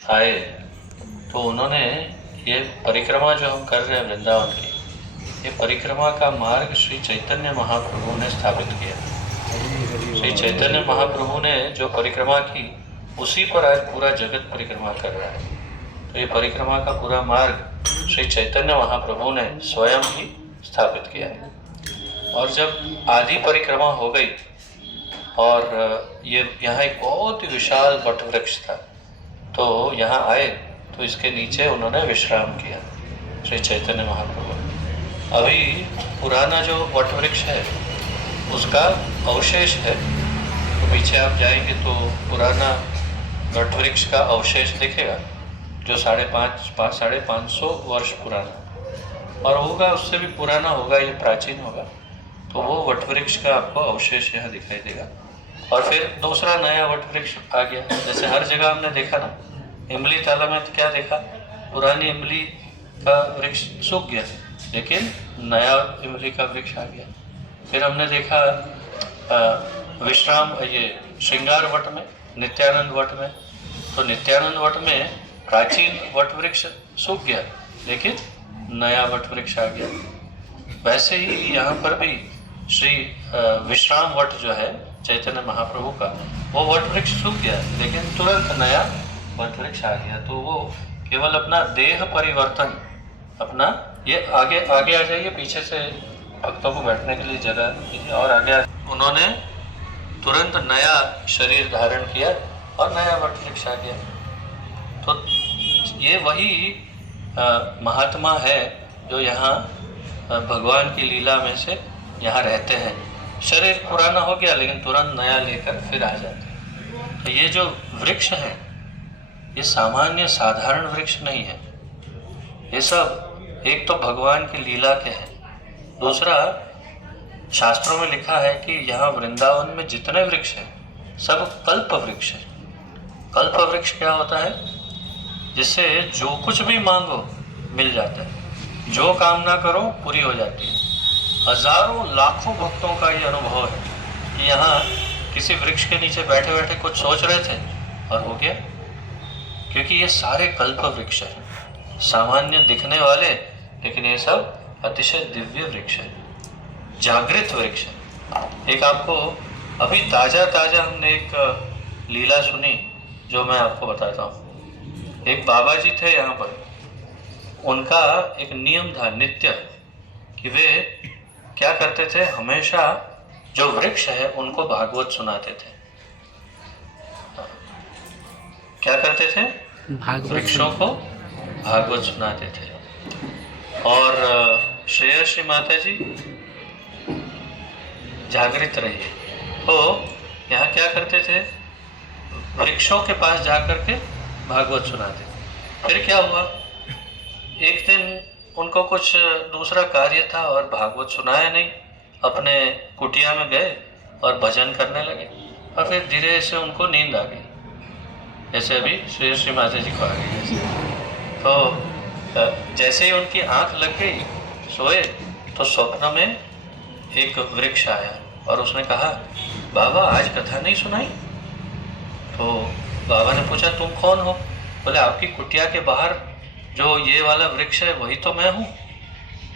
आए तो उन्होंने ये परिक्रमा जो हम कर रहे हैं वृंदावन की, ये परिक्रमा का मार्ग श्री चैतन्य महाप्रभु ने स्थापित किया। श्री चैतन्य महाप्रभु ने जो परिक्रमा की, उसी पर आज पूरा जगत परिक्रमा कर रहा है। तो ये परिक्रमा का पूरा मार्ग श्री चैतन्य महाप्रभु ने स्वयं ही स्थापित किया है। और जब आदि परिक्रमा हो गई और ये यहाँ एक बहुत ही विशाल वट वृक्ष था, तो यहाँ आए तो इसके नीचे उन्होंने विश्राम किया श्री चैतन्य महाप्रभु। अभी पुराना जो वट वृक्ष है उसका अवशेष है, तो पीछे आप जाएंगे तो पुराना वट वृक्ष का अवशेष दिखेगा जो 550 वर्ष पुराना, और होगा उससे भी पुराना होगा, ये प्राचीन होगा। तो वो वट वृक्ष का आपको अवशेष यहाँ दिखाई देगा। और फिर दूसरा नया वट वृक्ष आ गया। जैसे हर जगह हमने देखा ना, इमली ताला में तो क्या देखा, पुरानी इमली का वृक्ष सूख गया लेकिन नया इमली का वृक्ष आ गया। फिर हमने देखा विश्राम ये श्रृंगार what may, Nityanand what may, तो नित्यानंद वट में प्राचीन वट वृक्ष सूख गया लेकिन नया वट वृक्ष आ गया। वैसे ही यहाँ पर भी श्री विश्राम वट जो है चैतन्य महाप्रभु का, वो वट वृक्ष सूख गया लेकिन तुरंत नया वट वृक्ष आ गया। तो वो केवल अपना देह परिवर्तन, अपना ये आगे आगे आ जाइए, पीछे से भक्तों को बैठने के लिए जगह दीजिए और आगे उन्होंने तुरंत नया शरीर धारण किया और नया वट वृक्ष आ गया। तो ये वही महात्मा है जो यहाँ भगवान की लीला में से यहाँ रहते हैं। शरीर पुराना हो गया लेकिन तुरंत नया लेकर फिर आ जाते हैं। तो ये जो वृक्ष है ये सामान्य साधारण वृक्ष नहीं है। ये सब एक तो भगवान की लीला के हैं, दूसरा शास्त्रों में लिखा है कि यहाँ वृंदावन में जितने वृक्ष हैं सब कल्प वृक्ष है। कल्प वृक्ष क्या होता है? जिससे जो कुछ भी मांगो मिल जाता है, जो कामना करो पूरी हो जाती है। हजारों लाखों भक्तों का ये अनुभव है कि यहाँ किसी वृक्ष के नीचे बैठे बैठे कुछ सोच रहे थे और हो गया, क्योंकि ये सारे कल्प वृक्ष हैं, सामान्य दिखने वाले लेकिन ये सब अतिशय दिव्य वृक्ष है, जागृत वृक्ष है। एक आपको अभी ताजा हमने एक लीला सुनी जो मैं आपको बताता हूँ। एक बाबा जी थे यहाँ पर, उनका एक नियम था नित्य कि वे क्या करते थे, हमेशा जो वृक्ष है उनको भागवत सुनाते थे। क्या करते थे? वृक्षों को भागवत सुनाते थे। और श्रेयसी माता जी जागृत रही, तो यहाँ क्या करते थे, वृक्षों के पास जाकर के भागवत सुनाते थे। फिर क्या हुआ, एक दिन उनको कुछ दूसरा कार्य था और भागवत सुनाया नहीं, अपने कुटिया में गए और भजन करने लगे। और फिर धीरे से उनको नींद आ गई, जैसे अभी श्री माता जी को आ गई जैसे। तो जैसे ही उनकी आंख लग गई, सोए, तो स्वप्न में एक वृक्ष आया और उसने कहा, बाबा आज कथा नहीं सुनाई? तो बाबा ने पूछा, तुम कौन हो? बोले, आपकी कुटिया के बाहर जो ये वाला वृक्ष है वही तो मैं हूँ।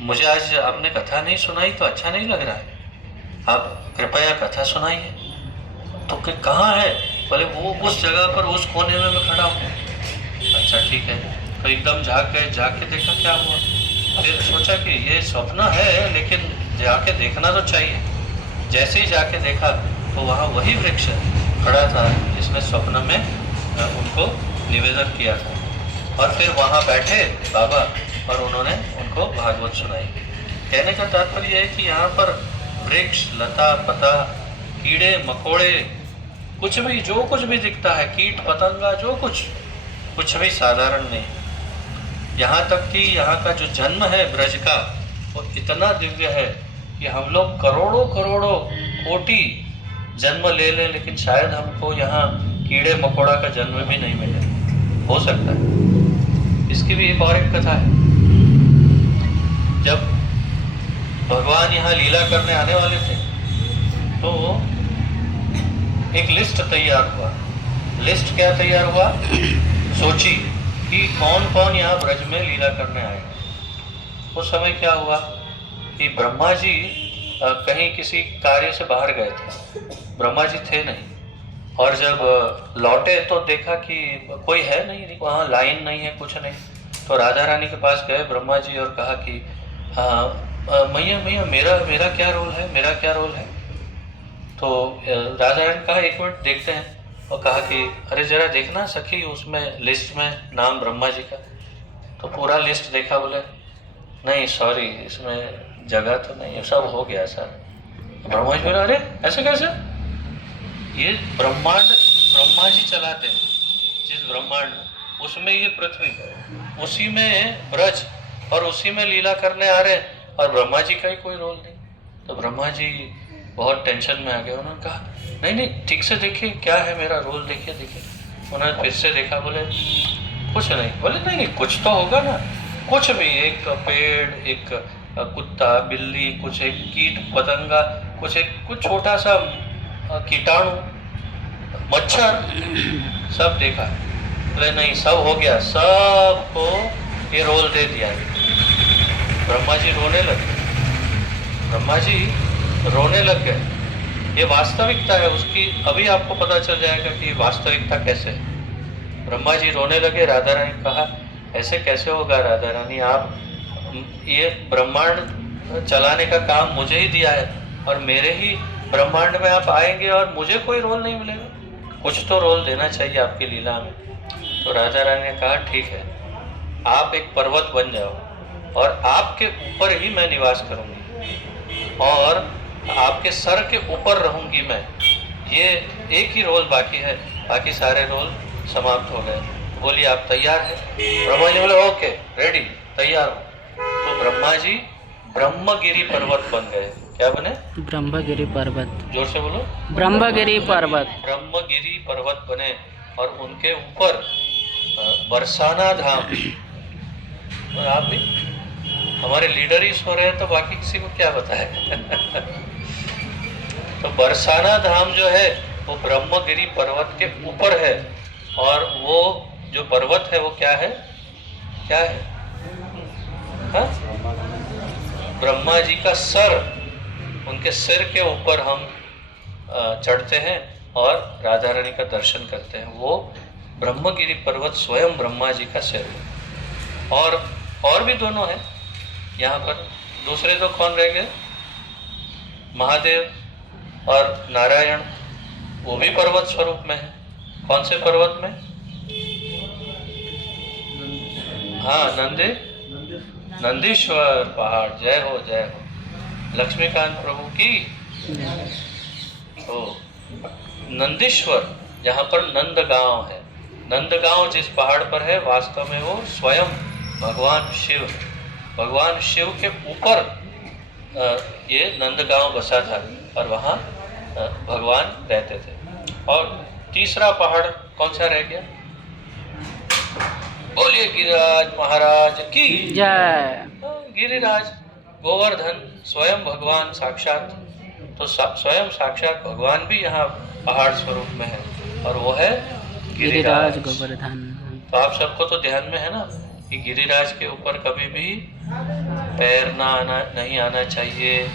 मुझे आज आपने कथा नहीं सुनाई तो अच्छा नहीं लग रहा है, आप कृपया कथा सुनाइए। तो कहाँ है? बोले, वो उस जगह पर उस कोने में मैं खड़ा हूँ। अच्छा ठीक है। तो एकदम जाग गए, जाके देखा क्या हुआ। फिर सोचा कि ये स्वप्न है लेकिन जाके देखना तो चाहिए। जैसे ही जाके देखा तो वहाँ वही वृक्ष खड़ा था जिसने स्वप्न में उनको निवेदन किया था। और फिर वहाँ बैठे बाबा और उन्होंने उनको भागवत सुनाई। कहने का तात्पर्य है कि यहाँ पर वृक्ष, लता पता, कीड़े मकोड़े, कुछ भी जो कुछ भी दिखता है, कीट पतंगा, जो कुछ भी साधारण नहीं। यहाँ तक कि यहाँ का जो जन्म है ब्रज का, वो इतना दिव्य है कि हम लोग करोड़ों कोटि जन्म ले लें लेकिन शायद हमको यहाँ कीड़े मकोड़ा का जन्म भी नहीं मिले। हो सकता है। इसकी भी एक और एक कथा है। जब भगवान यहाँ लीला करने आने वाले थे तो एक लिस्ट तैयार हुआ। लिस्ट क्या तैयार हुआ सोची कि कौन कौन यहाँ ब्रज में लीला करने आए। उस समय क्या हुआ कि ब्रह्मा जी कहीं किसी कार्य से बाहर गए थे, ब्रह्मा जी थे नहीं। और जब लौटे तो देखा कि कोई है नहीं, वहाँ लाइन नहीं है, कुछ नहीं। तो राधा रानी के पास गए ब्रह्मा जी और कहा कि मैया मैया मेरा क्या रोल है, मेरा क्या रोल है। तो राधा रानी कहा एक मिनट देखते हैं। और कहा कि अरे जरा देखना सखी, उसमें लिस्ट में नाम ब्रह्मा जी का। तो पूरा लिस्ट देखा, बोले नहीं सॉरी, इसमें जगह तो नहीं है, सब हो गया सर। ब्रह्मा जी बोले अरे ऐसे कैसे, ये ब्रह्मांड ब्रह्मा जी चलाते हैं, जिस ब्रह्मांड उसमें ये पृथ्वी, उसी में ब्रज और उसी में लीला करने आ रहे हैं और ब्रह्मा जी का ही कोई रोल नहीं। तो ब्रह्मा जी बहुत टेंशन में आ गए। उन्होंने कहा नहीं नहीं ठीक से देखिए क्या है मेरा रोल, देखिए देखिए। उन्होंने फिर से देखा, बोले कुछ नहीं। बोले नहीं नहीं कुछ तो होगा ना, कुछ भी, एक पेड़, एक कुत्ता बिल्ली, कुछ एक कीट पतंगा, कुछ छोटा सा कीटाणु, मच्छर, सब देखा। बोले नहीं सब हो गया, सबको ये रोल दे दिया। ब्रह्मा जी रोने लगे, ब्रह्मा जी रोने लग गए। ये वास्तविकता है उसकी, अभी आपको पता चल जाएगा कि ये वास्तविकता कैसे है। ब्रह्मा जी रोने लगे। राधा रानी ने कहा ऐसे कैसे होगा राधा रानी, आप ये ब्रह्मांड चलाने का काम मुझे ही दिया है और मेरे ही ब्रह्मांड में आप आएंगे और मुझे कोई रोल नहीं मिलेगा, कुछ तो रोल देना चाहिए आपकी लीला में। तो राधा रानी ने कहा ठीक है, आप एक पर्वत बन जाओ और आपके ऊपर ही मैं निवास करूंगी और आपके सर के ऊपर रहूंगी मैं। ये एक ही रोल बाकी है, बाकी सारे रोल समाप्त हो गए। बोलिए आप तैयार हैं? ब्रह्मा जी बोले ओके रेडी, तैयार हो। तो ब्रह्मा जी ब्रह्मगिरी पर्वत बन गए। क्या बने? ब्रह्मगिरी पर्वत। जोर से बोलो। ब्रह्मगिरी पर्वत। ब्रह्मगिरी पर्वत बने और उनके ऊपर बरसाना धाम। और आप भी, हमारे लीडर ही सो रहे हैं तो बाकी किसी को क्या बताएगा। तो बरसाना धाम जो है वो ब्रह्मगिरी पर्वत के ऊपर है और वो जो पर्वत है वो क्या है, क्या है? हाँ? ब्रह्मा जी का सर, उनके सिर के ऊपर हम चढ़ते हैं और राधा रानी का दर्शन करते हैं। वो ब्रह्मगिरी पर्वत स्वयं ब्रह्मा जी का सिर है। और भी दोनों हैं यहाँ पर। दूसरे तो कौन रह गए? महादेव और नारायण, वो भी पर्वत स्वरूप में है। कौन से पर्वत में? हाँ नंदीश्वर पहाड़। जय हो जय हो, लक्ष्मीकांत प्रभु की। तो नंदीश्वर जहाँ पर नंदगांव है, नंदगांव जिस पहाड़ पर है वास्तव में वो स्वयं भगवान शिव के ऊपर ये नंदगांव बसा था और वहाँ भगवान रहते थे। और तीसरा पहाड़ कौन सा रह गया? बोलिए गिरिराज महाराज की जय। गिरिराज गोवर्धन स्वयं भगवान साक्षात। तो स्वयं साक्षात भगवान भी यहाँ पहाड़ स्वरूप में है और वो है गिरिराज गोवर्धन। तो आप सबको तो ध्यान में है ना कि गिरिराज के ऊपर कभी भी पैर नहीं आना चाहिए।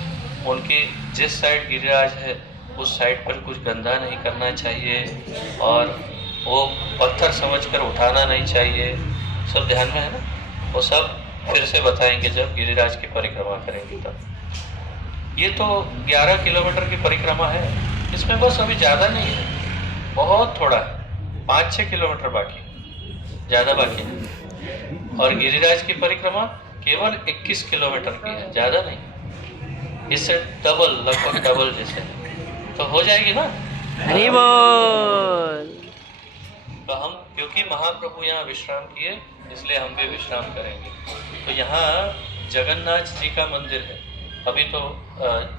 उनकी जिस साइड गिरिराज है उस साइड पर कुछ गंदा नहीं करना चाहिए और वो पत्थर समझकर उठाना नहीं चाहिए। सब ध्यान में है ना? वो सब फिर से बताएंगे जब गिरिराज की परिक्रमा करेंगे तब। ये तो 11 किलोमीटर की परिक्रमा है, इसमें बस अभी ज़्यादा नहीं है, बहुत थोड़ा है, 5-6 किलोमीटर बाकी, ज़्यादा बाकी है। और गिरिराज की परिक्रमा केवल 21 किलोमीटर की है, ज़्यादा नहीं, इससे डबल, लगभग डबल जैसे तो हो जाएगी ना। हरि बोल। तो हम क्योंकि महाप्रभु यहाँ विश्राम किए इसलिए हम भी विश्राम करेंगे। तो यहाँ जगन्नाथ जी का मंदिर है। अभी तो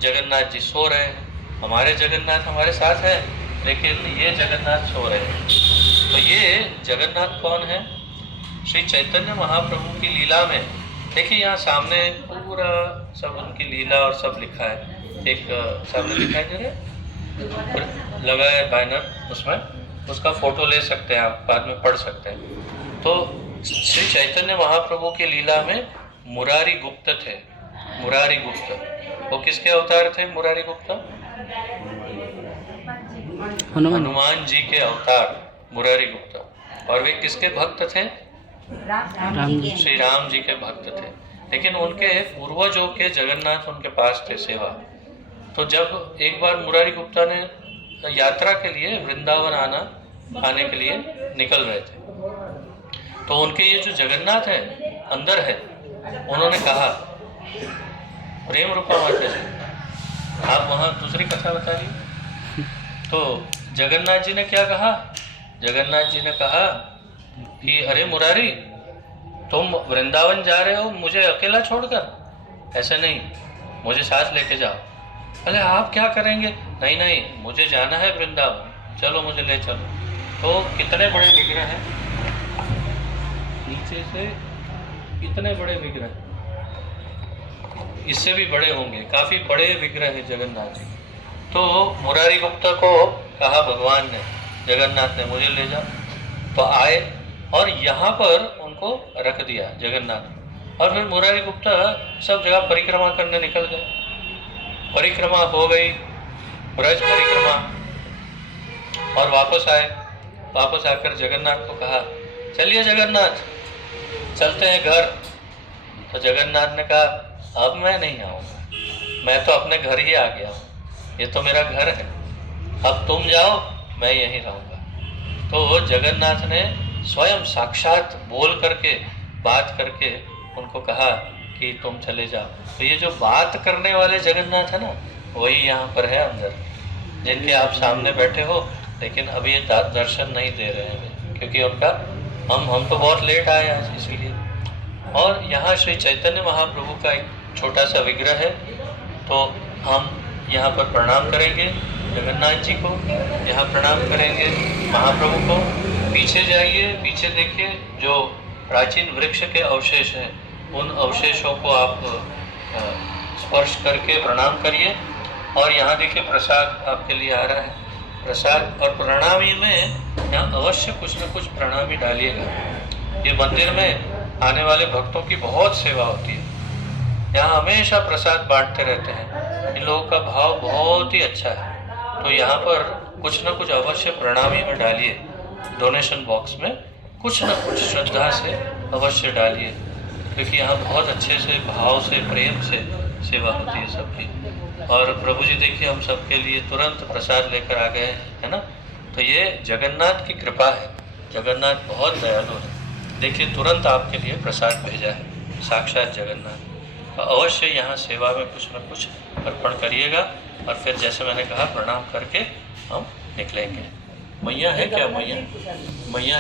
जगन्नाथ जी सो रहे हैं, हमारे जगन्नाथ हमारे साथ हैं लेकिन ये जगन्नाथ सो रहे हैं। तो ये जगन्नाथ कौन है? श्री चैतन्य महाप्रभु की लीला में देखिए, यहाँ सामने पूरा सब उनकी लीला और सब लिखा है। एक सामने दिखाई दे रहा है, लगा है बैनर, उसमें उसका फोटो ले सकते हैं आप, बाद में पढ़ सकते हैं। तो श्री चैतन्य महाप्रभु की लीला में मुरारी गुप्त थे। मुरारी गुप्त वो किसके अवतार थे? मुरारी गुप्त हनुमान हनुमान जी के अवतार मुरारी गुप्त। और वे किसके भक्त थे? राम जी। श्री राम जी के भक्त थे। लेकिन उनके पूर्वजों के जगन्नाथ उनके पास थे सेवा। तो जब एक बार मुरारी गुप्ता ने यात्रा के लिए वृंदावन आने के लिए निकल रहे थे, तो उनके ये जो जगन्नाथ है अंदर है, उन्होंने कहा, प्रेम रूपा माता जी आप वहाँ दूसरी कथा बताइए। तो जगन्नाथ जी ने क्या कहा? जगन्नाथ जी ने कहा कि अरे मुरारी, तुम वृंदावन जा रहे हो मुझे अकेला छोड़कर? ऐसे नहीं, मुझे साथ लेके जाओ। अरे आप क्या करेंगे? नहीं नहीं, मुझे जाना है वृंदावन, चलो मुझे ले चलो। तो कितने बड़े विग्रह हैं, नीचे से इतने बड़े विग्रह, इससे भी बड़े होंगे, काफी बड़े विग्रह है जगन्नाथ जी। तो मुरारी गुप्ता को कहा भगवान ने, जगन्नाथ ने, मुझे ले जाओ। तो आए और यहाँ पर उनको रख दिया जगन्नाथ। और फिर मुरारी गुप्ता सब जगह परिक्रमा करने निकल गए। परिक्रमा हो गई, ब्रज परिक्रमा, और वापस आए। वापस आकर जगन्नाथ को कहा, चलिए जगन्नाथ चलते हैं घर। तो जगन्नाथ ने कहा, अब मैं नहीं आऊँगा, मैं तो अपने घर ही आ गया हूँ, ये तो मेरा घर है, अब तुम जाओ, मैं यहीं रहूँगा। तो जगन्नाथ ने स्वयं साक्षात बोल करके, बात करके उनको कहा कि तुम चले जाओ। तो ये जो बात करने वाले जगन्नाथ है ना, वही यहाँ पर है अंदर, जिनके आप सामने बैठे हो, लेकिन अभी ये दर्शन नहीं दे रहे हैं क्योंकि उनका हम तो बहुत लेट आए आज, इसीलिए। और यहाँ श्री चैतन्य महाप्रभु का एक छोटा सा विग्रह है, तो हम यहाँ पर प्रणाम करेंगे जगन्नाथ जी को, यहाँ प्रणाम करेंगे महाप्रभु को। पीछे जाइए, पीछे देखिए, जो प्राचीन वृक्ष के अवशेष हैं, उन अवशेषों को आप स्पर्श करके प्रणाम करिए। और यहाँ देखिए प्रसाद आपके लिए आ रहा है, प्रसाद। और प्रणामी में यहाँ अवश्य कुछ न कुछ प्रणामी डालिएगा। ये मंदिर में आने वाले भक्तों की बहुत सेवा होती है, यहाँ हमेशा प्रसाद बांटते रहते हैं, इन लोगों का भाव बहुत ही अच्छा है। तो यहाँ पर कुछ न कुछ अवश्य प्रणामी में डालिए, डोनेशन बॉक्स में कुछ न कुछ श्रद्धा से अवश्य डालिए, क्योंकि यहाँ बहुत अच्छे से, भाव से, प्रेम से सेवा होती है सबकी। और प्रभु जी देखिए हम सबके लिए तुरंत प्रसाद लेकर आ गए, है ना। तो ये जगन्नाथ की कृपा है, जगन्नाथ बहुत दयालु है। देखिए तुरंत आपके लिए प्रसाद भेजा है साक्षात जगन्नाथ। तो अवश्य यहाँ सेवा में कुछ न कुछ अर्पण करिएगा। और फिर जैसे मैंने कहा प्रणाम करके हम निकलेंगे। मैया है क्या? मैया